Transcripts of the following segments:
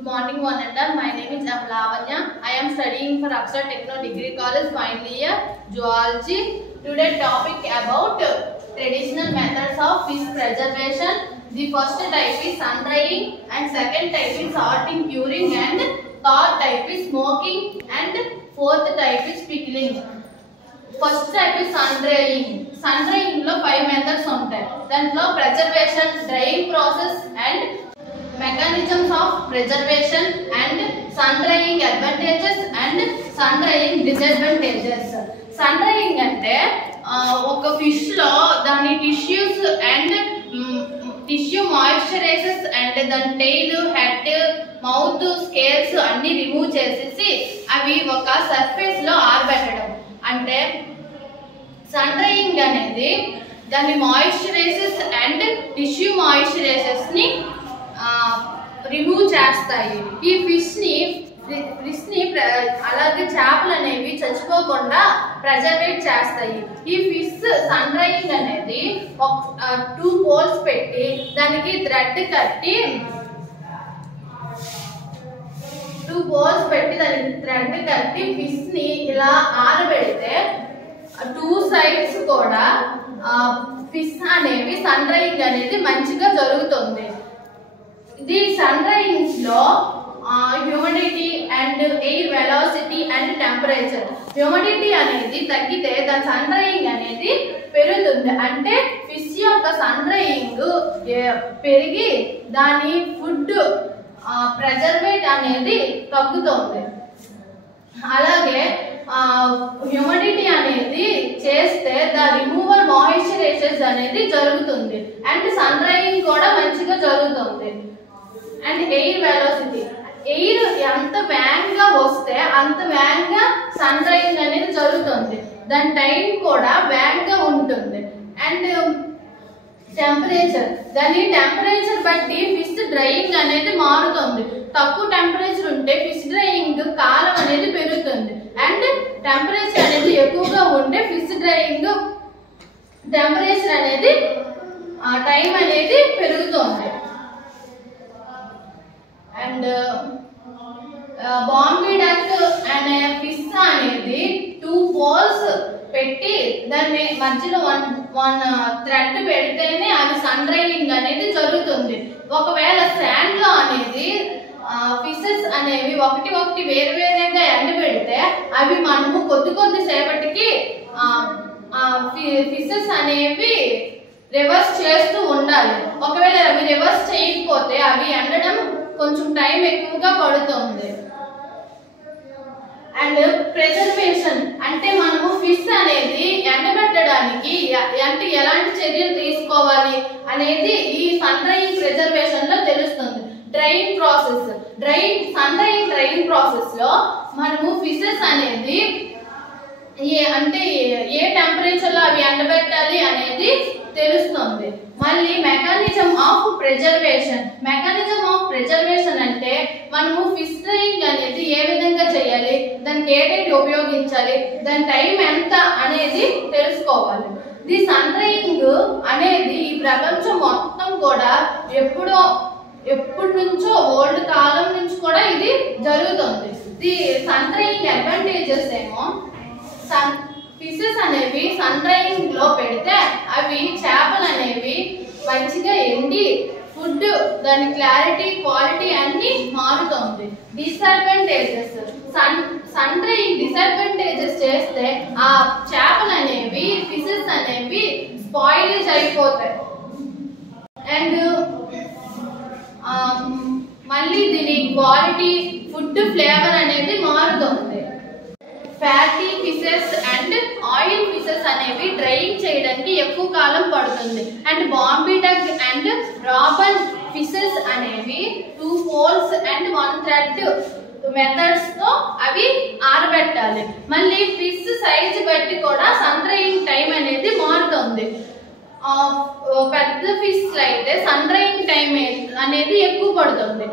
Good morning, one and all. My name is Lavanya. I am studying for Aksar Techno Degree College, final year, Zoology. Today topic about traditional methods of fish preservation. The first type is sun drying, and second type is salting, curing, and third type is smoking, and fourth type is pickling. First type is sun drying. Sun drying lo 5 methods ఉంటాయి. దాంట్లో preservation, drying process and mechanisms of preservation and sun drying advantages and sun drying disadvantages. Sun drying అంటే ఒక fish లో దాని tissues and tissue మాయిశ్చరైజెస్ and దాని tail, head, mouth, scales అన్ని remove చేసేసి అవి ఒక సర్ఫేస్ లో ఆరబెట్టడం. అంటే సన్ డ్రైయింగ్ అనేది దాని మాయిశ్చరైజెస్ అండ్ టిష్యూ మాయిశ్చరైజెస్ ని రిమూవ్ చేస్తాయి. ఈ ఫిష్ ని అలాగే చేపలు అనేవి చచ్చిపోకుండా ప్రిజర్వేట్ చేస్తాయి. ఈ ఫిష్ సన్ డ్రైయింగ్ అనేది 2 పోల్స్ పెట్టి దానికి థ్రెడ్ కట్టి ఫిష్ ని ఇలా ఆరబెడితే 2 సైడ్స్ కూడా ఫిష్ అనేవి సన్ డ్రైయింగ్ అనేది మంచిగా జరుగుతుంది. ఇది సన్ డ్రైయింగ్ లో humidity and air velocity and temperature. Humidity అనేది తగ్గితే దాని సన్ డ్రైయింగ్ అనేది పెరుగుతుంది. అంటే ఫిష్ యొక్క సన్ డ్రైయింగ్ పెరిగి దాని ఫుడ్ ప్రిజర్వేట్ అనేది తగ్గుతుంది. అలాగే హ్యూమిడిటీ అనేది చేస్తే ద రిమూవల్ మాయిశ్చరైజర్స్ అనేది జరుగుతుంది అండ్ సన్ డ్రైయింగ్ కూడా మంచిగా జరుగుతుంది. అండ్ ఎయిర్ వెలాసిటీ, ఎయిర్ ఎంత వేగంగా వస్తే అంత వేగంగా సన్ డ్రైయింగ్ అనేది జరుగుతుంది. దాని టైం కూడా వేగంగా ఉంటుంది. అండ్ టెంపరేచర్, దాని టెంపరేచర్ బట్టి ఫిష్ డ్రైయింగ్ అనేది మారుతుంది. తక్కువ టెంపరేచర్ ఉంటే ఫిష్ డ్రైయింగ్ కాలం అనేది పెరుగుతుంది. అండ్ టెంపరేచర్ అనేది ఎక్కువగా ఉంటే ఫిష్ డ్రైయింగ్ టెంపరేచర్ అనేది టైం అనేది పెరుగుతుంది. అండ్ బాంబీ డక్ అనే ఫిష్ అనేది 2 పోల్స్ పెట్టి దాన్ని మధ్యలో వన్ థ్రెడ్ పెడితేనే అది సన్ డ్రైయింగ్ అనేది జరుగుతుంది. ఒకవేళ శాండ్ లో అనేది ఫిషెస్ అనేవి ఒకటి వేరువేరుగా ఎండబెడితే అవి మనము కొద్ది సేపటికి ఫిషెస్ అనేవి రివర్స్ చేస్తూ ఉండాలి. ఒకవేళ అవి రివర్స్ చేయకపోతే అవి ఎండడం కొంచెం టైం ఎక్కువగా పడుతుంది. అండ్ ప్రిజర్వేషన్ అంటే మనము ఫిష్ అనేది ఎండబెట్టడానికి అంటే ఎలాంటి చర్యలు తీసుకోవాలి అనేది ఈ సన్ డ్రైయింగ్ ప్రిజర్వేషన్ లో తెలుస్తుంది. Drying process, sun drying process లో మనము ఫిషెస్ అనేది ఏ టెంపరేచర్ లో అవి ఎండబెట్టాలి అనేది తెలుస్తుంది. మళ్ళీ మెకానిజం ఆఫ్ ప్రిజర్వేషన్ అంటే మనము ఫిష్ డ్రైయింగ్ అనేది ఏ విధంగా చేయాలి, దానికి ఏదైతే ఉపయోగించాలి, దాని టైం ఎంత అనేది తెలుసుకోవాలి. ది సన్ డ్రైయింగ్ అనేది ఈ ప్రపంచం మొత్తం కూడా ఎప్పటి నుంచో ఓల్డ్ కాలం నుంచి కూడా ఇది జరుగుతుంది. ది సన్ డ్రైయింగ్ అడ్వాంటేజెస్ ఏమో ఫిషెస్ అనేవి సన్ డ్రైయింగ్ లో పెడితే అవి చేపలు అనేవి మంచిగా ఎండి ఫుడ్ దాని క్లారిటీ, క్వాలిటీ అన్ని మారుతుంది. డిసడ్వాంటేజెస్, సన్ డ్రైయింగ్ డిసడ్వాంటేజెస్ చేస్తే ఆ చేపలు అనేవి ఫిషెస్ అనేవి స్పాయిలేజ్ అయిపోతాయి. అండ్ మళ్ళీ దీని క్వాలిటీ, ఫుడ్ ఫ్లేవర్ అనేది మారుతుంది. Fatty fishes and oil fishes అనేవి డ్రైయింగ్ చేయడానికి ఎక్కువ కాలం పడుతుంది. And Bombay duck and ribbon fishes అనేవి 2 పోల్స్ అండ్ 1 థ్రెడ్ మెథడ్స్ తో అవి ఆరబెట్టాలి. మళ్ళీ ఫిష్ సైజ్ బట్టి కూడా సన్ డ్రైయింగ్ టైం అనేది మారుతుంది. పెద్ద ఫిష్ అయితే సన్ డ్రైయింగ్ టైం అనేది ఎక్కువ పడుతుంది.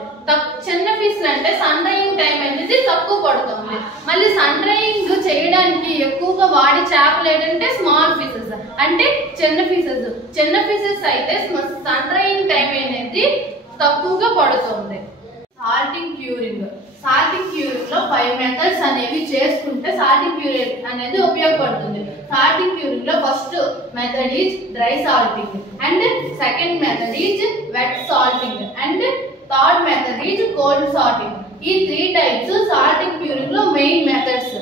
చిన్న ఫిష్ అంటే సన్ డ్రైయింగ్ టైం అనేది తక్కువ పడుతుంది. మళ్ళీ సన్ డ్రైయింగ్ చేయడానికి ఎక్కువగా వాడే చేపలు ఏంటంటే స్మాల్ ఫిషెస్, అంటే చిన్న ఫిషెస్ అయితే సన్ డ్రైయింగ్ టైం అనేది తక్కువగా పడుతుంది. సాల్టింగ్ సాల్టింగ్ క్యూరింగ్ అనేది ఉపయోగపడుతుంది. సాల్టింగ్ క్యూరింగ్ లో first method is dry salting and second method is wet salting and third method is cold salting. ఈ 3 టైప్స్ సాల్టింగ్ క్యూరింగ్ లో మెయిన్ మెథడ్స్.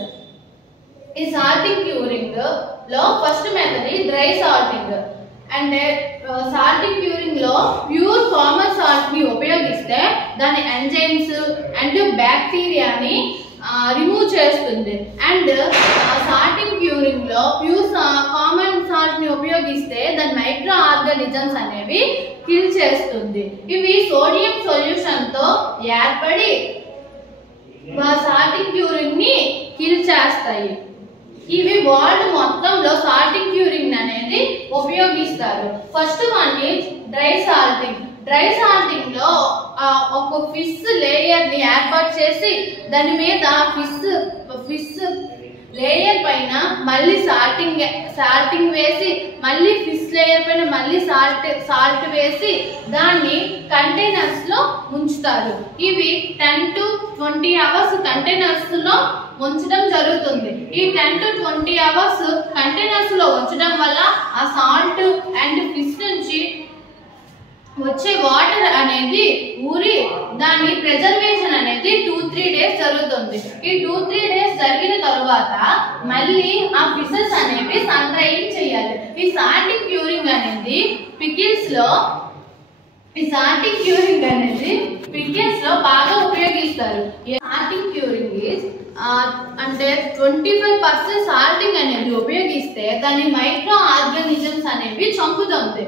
ఈ సాల్టింగ్ క్యూరింగ్ లో first method is dry salting. అంటే salting curing లో pure common salt ని ఉపయోగిస్తే దాని enzymes and బ్యాక్టీరియాని రిమూవ్ చేస్తుంది. అండ్ సాల్టింగ్ క్యూరింగ్ లో ప్యూర్ కామన్ సాల్ట్ ని ఉపయోగిస్తే దాని మైక్రో ఆర్గానిజమ్స్ అనేవి కిల్ చేస్తుంది. ఇవి సోడియం సొల్యూషన్ తో ఏర్పడి సాల్టింగ్ క్యూరింగ్ ని కిల్ చేస్తాయి. ఇవి వరల్డ్ మొత్తంలో సాల్టింగ్ క్యూరింగ్ అనేది ఉపయోగిస్తారు. First one is dry salting. Dry salting లో ఒక ఫిష్ లేయర్ ని ఏర్పాటు చేసి దాని మీద ఫిష్ లేయర్ పైన మళ్ళీ సాల్టింగ్ వేసి మళ్ళీ ఫిష్ లేయర్ పైన మళ్ళీ సాల్ట్ వేసి దాన్ని కంటైనర్స్ లో ఉంచుతారు. ఇవి 10 to 20 అవర్స్ కంటైనర్స్ లో ఉంచడం జరుగుతుంది. ఈ 10 to 20 అవర్స్ కంటైనర్స్ లో ఉంచడం వల్ల ఆ సాల్ట్ అండ్ ఫిష్ నుంచి వచ్చే వాటర్ అనేది ఊరి దాని ప్రిజర్వేషన్ అనేది 2-3 డేస్ జరుగుతుంది. ఈ 2-3 డేస్ జరిగిన తరువాత మళ్ళీ ఆ ఫిషెస్ అనేవి సన్ డ్రైయింగ్ చేయాలి. ఈ సాల్టింగ్ క్యూరింగ్ అనేది పికిల్స్ లో బాగా ఉపయోగిస్తారు. సాల్టింగ్ క్యూరింగ్ అంటే 25% సాల్టింగ్ అనేది ఉపయోగిస్తే దాని మైక్రో ఆర్గానిజమ్స్ అనేవి చంపుతుంది.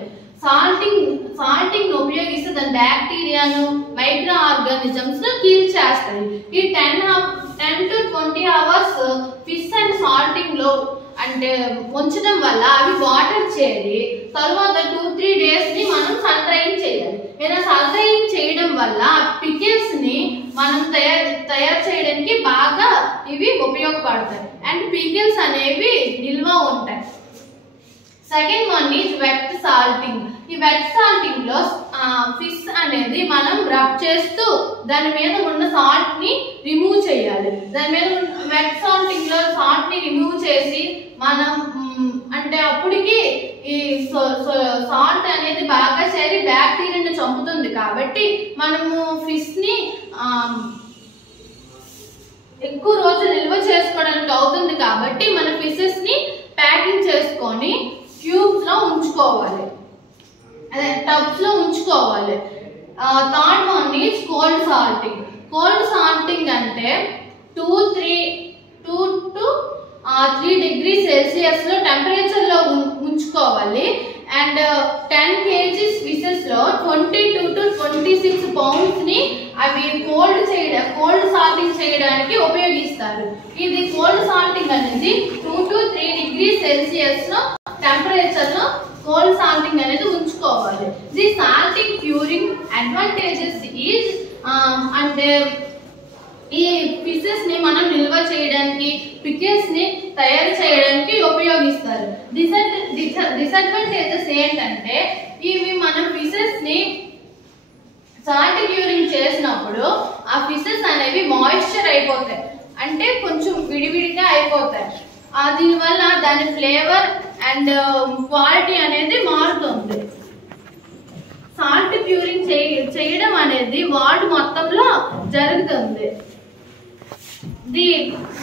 సాల్టింగ్ ఉపయోగిస్తే దాని బ్యాక్టీరియాను మైక్రో ఆర్గానిజమ్స్ ను కిల్ చేస్తాయి. ఈ 10 to 20 hours fish and salting లో అంటే ఉంచడం వల్ల అవి వాటర్ చేరి తర్వాత 2-3 డేస్ ని మనం సన్ డ్రైయింగ్ చేయాలి. ఇలా సన్ డ్రైయింగ్ చేయడం వల్ల పికిల్స్ ని మనం తయారు చేయడానికి బాగా ఇవి ఉపయోగపడతాయి అండ్ పికిల్స్ అనేవి నిల్వ ఉంటాయి. Second one is wet salting. ఈ వెట్ సాల్టింగ్ లో ఫిష్ అనేది మనం రబ్ చేస్తూ దాని మీద ఉన్న సాల్ట్ ని రిమూవ్ చేయాలి. దాని మీద వెట్ సాల్టింగ్ లో సాల్ట్ ని రిమూవ్ చేసి మనం అంటే అప్పటికి ఈ సాల్ట్ అనేది బాగా చేరి బ్యాక్టీరియాని చంపుతుంది. కాబట్టి మనము ఫిష్ ని ఎక్కువ రోజులు నిల్వ చేసుకోవడానికి అవుతుంది. కాబట్టి మన ఫిషెస్ ని ప్యాకింగ్ చేసుకొని ట్యూబ్స్ లో ఉంచుకోవాలి, అదే టబ్స్ లో ఉంచుకోవాలి. Third one is cold salting. Cold salting అంటే 2 to 3 degrees Celsius లో టెంపరేచర్ లో ఉంచుకోవాలి. అండ్ 10 kgs ఫిషెస్ లో 22 to 26 pounds ని అవి కోల్డ్ సాల్టింగ్ చేయడానికి ఉపయోగిస్తారు. ఇది కోల్డ్ సాల్టింగ్ అనేది 2 to 3 degrees Celsius లో టెంపరేచర్ లో కోల్డ్ సాల్టింగ్ అనేది ఉంచుకోవాలి. The salting curing advantages is అంటే ఈ ఫిషెస్ ని మనం నిల్వ చేయడానికి పికిల్స్ ని తయారు చేయడానికి ఉపయోగిస్తారు. డిసడ్వాంటేజెస్ ఏంటంటే ఇవి మనం ఫిషెస్ ని సాల్ట్ క్యూరింగ్ చేసినప్పుడు ఆ ఫిషెస్ అనేవి మాయిశ్చర్ అయిపోతాయి, అంటే కొంచెం విడివిడిగా అయిపోతాయి. దీనివల్ల దాని ఫ్లేవర్ అండ్ క్వాలిటీ అనేది మారుతుంది. సాల్ట్ క్యూరింగ్ చేయడం అనేది వరల్డ్ మొత్తంలో జరుగుతుంది. The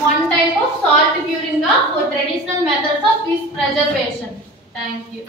one type of salt curing of traditional methods of fish preservation. Thank you.